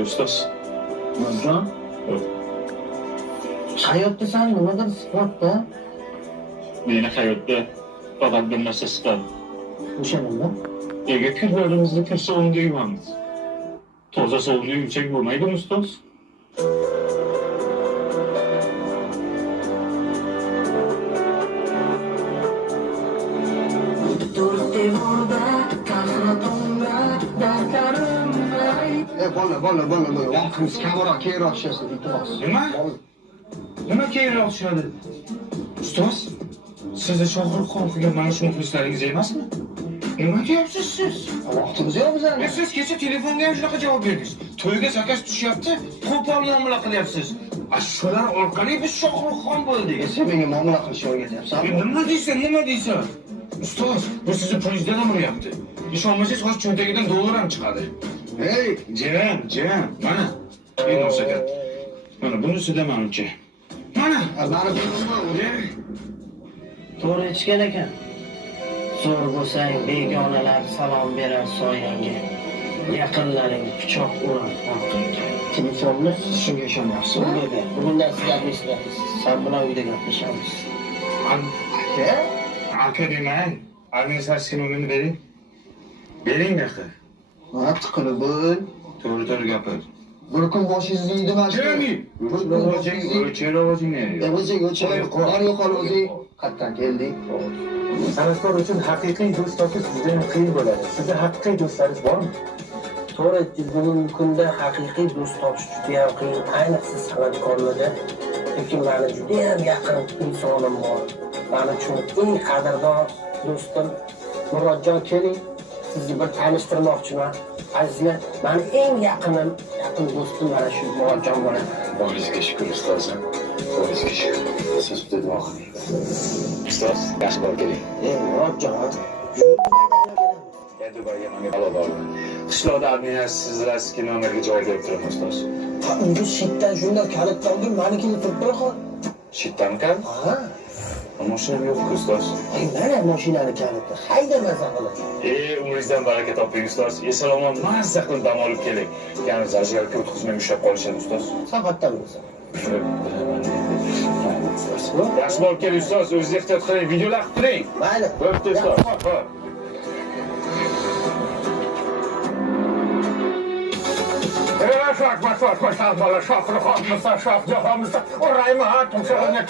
ustoz. Mirjon, hayotdasan nimadir sifatda? Meni hayotda faqat bir narsa siqadi. O'sha nima? Nega ko'zlarimizni kir sovunda yuvamiz? Toza sovunda yuvsak bo'lmaydimi ustoz? Bola. Vaqtimiz kamroq, keyinroq ishlaysiz, iltimos. Nima keyinroq tushadi? Ustoz, sizni Shohruxxon qilgan mana shu muxlislaringiz emasmi? Nima deyapsiz siz? Vaqtimiz yo'q bizani. Siz kecha telefonga ham shunaqa javob berdingiz. To'yga zakaz tushyapti, qo'pol muomala qilyapsiz. Shular orqali biz Shohruxxon bo'ldik. Sen menga muomala qilishni o'rgatyapsan. Nima deysan? Ustoz, bu sizni pulingizdan ham uryapti. Ishonmasangiz hozir cho'ntagidan dollar ham chiqadi. Hey, Jiyan, mana. Endi o'sakat. Mana bunisida manimcha. Mana. mani bilmayman, o'zi. To'g'ri aytishgan ekan. Zo'r bo'lsang begonalar salom berar soyangga. Yaqinlaring pichoq urar orqangga. Telefonni Shunga ishonyapsizmi? bugundan sizlarni eslaysiz. Sen bilan uyda gaplashamiz. Aka? Aka demang. Administratsiya nomerini bering. Bering aka. Mana tiqilib bo'l. To'g'ri gapir. Bir kun boshingizni yeydi mana shu. Jami, o'chir ovozingni. O'chir. Qani yo'qol o'zi. Qayerdan keldik? San'atkor uchun haqiqiy do'st topish juda qiyin bo'ladi. Sizda haqiqiy do'stlaringiz bormi? To'g'ri aytdingiz, bugungi kunda haqiqiy do'st topish juda ham qiyin, ayniqsa san'atkorlarda. Lekin meni juda ham yaqin insonim bor. Men uchun eng qadrdon do'stim Murodjon, keling. Sizni bir tanishtirmoqchiman. Azizlar, meni eng yaqin do'stim mana shu Murodjon bo'ladi. Bog'ingizga shukur ustozim. Bog'ingizga shukur. Siz juda duo qiling. Ustoz, yaxshi bo'lib keling. Murodjon, Endi Dubayga menga balo borman. Qishloqda administratsiya nomerga javob berib turaman ustoz. unga shitdan shunday kalit oldim, menikini turib qol. Shitdan kal? Ha, Mashinam yo'q-ku ustoz. mana mashinani kaliti. Haydamasa qilib. Umringizdan baraka toping ustoz. Esalomon mazza qilib dam olib keling. Ya'ni zajarga o'tkazmay ushlab qolishadi ustoz. Safatdan bo'lsa. Yaxshi bo'lib keling ustoz, o'zingiz ehtiyot qiling, videolar qilib turing. Mayli. Bo'pti ustoz. Xo'p. Shoh, Shohruxxon, Shoh Jahon, O'rayman, tumshug'ini